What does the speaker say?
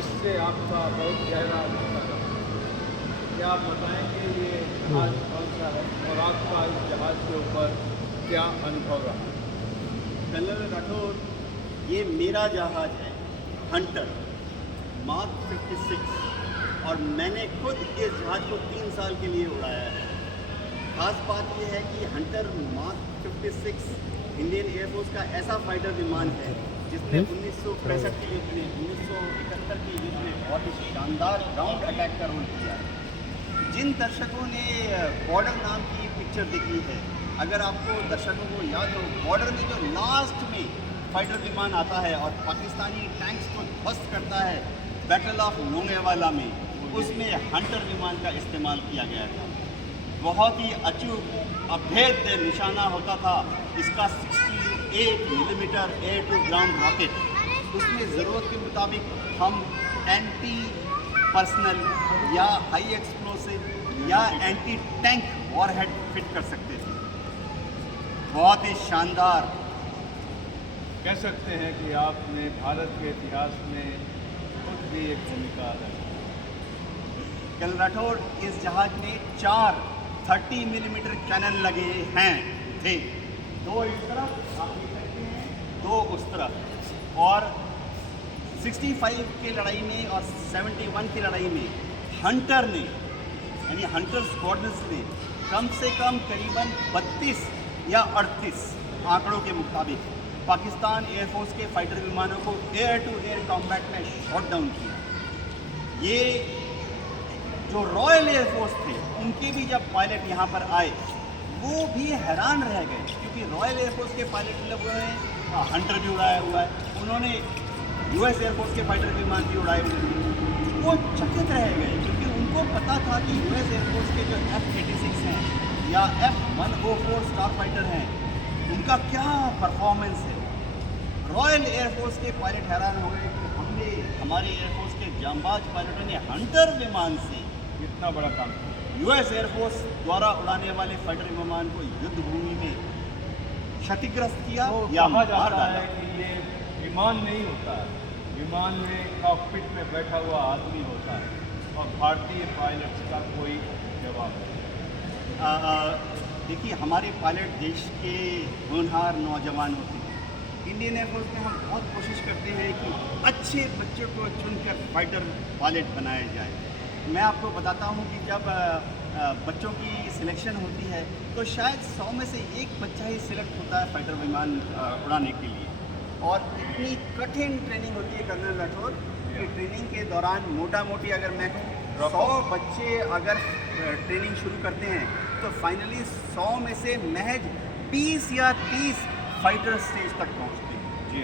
इससे आपका बहुत गहरा रिश्ता रहा। क्या आप बताएंगे ये जहाज़ कौन सा है और आपका इस जहाज़ के ऊपर क्या अनुभव रहा? कर्नल राठौर, ये मेरा जहाज़ है, हंटर मार्क 56, और मैंने खुद इस जहाज़ को 3 साल के लिए उड़ाया है। खास बात यह है कि हंटर मार्क 56 इंडियन एयरफोर्स का ऐसा फाइटर विमान है जिसने 1965 के युद्ध में, 1971 के युद्ध में बहुत ही शानदार ग्राउंड अटैक का रोल किया है। जिन दर्शकों ने बॉर्डर नाम की पिक्चर देखी है, अगर आपको दर्शकों को याद हो, बॉर्डर में जो लास्ट में फाइटर विमान आता है और पाकिस्तानी टैंक्स को ध्वस्त करता है बैटल ऑफ लोंगेवाला में, उसमें हंटर विमान का इस्तेमाल किया गया था। बहुत ही अचूक अभेद्य निशाना होता था इसका 68 millimetre air to ground rocket. उसमें ज़रूरत के मुताबिक हम एंटी पर्सनल या हाई एक्सप्लोसिव या एंटी टैंक वॉरहेड फिट कर सकते थे। बहुत ही शानदार। कह सकते हैं कि आपने भारत के इतिहास में खुद भी एक भूमिका अदा की। कर्नल राठौर, इस जहाज में 4 30 मिलीमीटर कैनन लगे थे, 2 इस तरफ आप देख सकते हैं, 2 उस तरफ। और 65 की लड़ाई में और 71 की लड़ाई में हंटर ने, यानी हंटर स्क्वाड्रन्स ने कम से कम करीबन 32 या 38 आंकड़ों के मुताबिक पाकिस्तान एयरफोर्स के फाइटर विमानों को एयर टू एयर कॉम्बैट में शॉट डाउन किया। ये जो रॉयल एयरफोर्स थे, उनके भी जब पायलट यहाँ पर आए, वो भी हैरान रह गए, क्योंकि रॉयल एयरफोर्स के पायलट लोगों ने हंटर भी उड़ाया हुआ है, उन्होंने यूएस एयरफोर्स के फाइटर विमान भी उड़ाए हुए थे। वो चकित रह गए, क्योंकि उनको पता था कि यूएस एयरफोर्स के जो F-86 हैं या F-104 स्टार फाइटर हैं, उनका क्या परफॉर्मेंस है। रॉयल एयरफोर्स के पायलट हैरान हो गए कि हमारे एयरफोर्स के जांबाज पायलटों ने हंटर विमान से इतना बड़ा काम किया। यूएस एयरफोर्स द्वारा उड़ाने वाले फाइटर विमान को युद्ध भूमि में क्षतिग्रस्त किया तो या कहा मार जाता डाला। है कि ये विमान नहीं होता है, विमान में कॉकपिट में बैठा हुआ आदमी होता है और भारतीय पायलट्स का कोई जवाब नहीं। देखिए, हमारे पायलट देश के होनहार नौजवान होते हैं। इंडियन एयरफोर्स में हम बहुत कोशिश करते हैं कि अच्छे बच्चों को चुनकर फाइटर पायलट बनाया जाए। मैं आपको बताता हूँ कि जब बच्चों की सिलेक्शन होती है तो शायद 100 में से 1 बच्चा ही सिलेक्ट होता है फाइटर विमान उड़ाने के लिए। और इतनी कठिन ट्रेनिंग होती है कर्नल राठौर कि ट्रेनिंग के दौरान मोटा मोटी अगर मैं 100 बच्चे अगर ट्रेनिंग शुरू करते हैं तो फाइनली 100 में से महज 20 या 30 फाइटर स्टेज तक पहुँचते हैं। जी।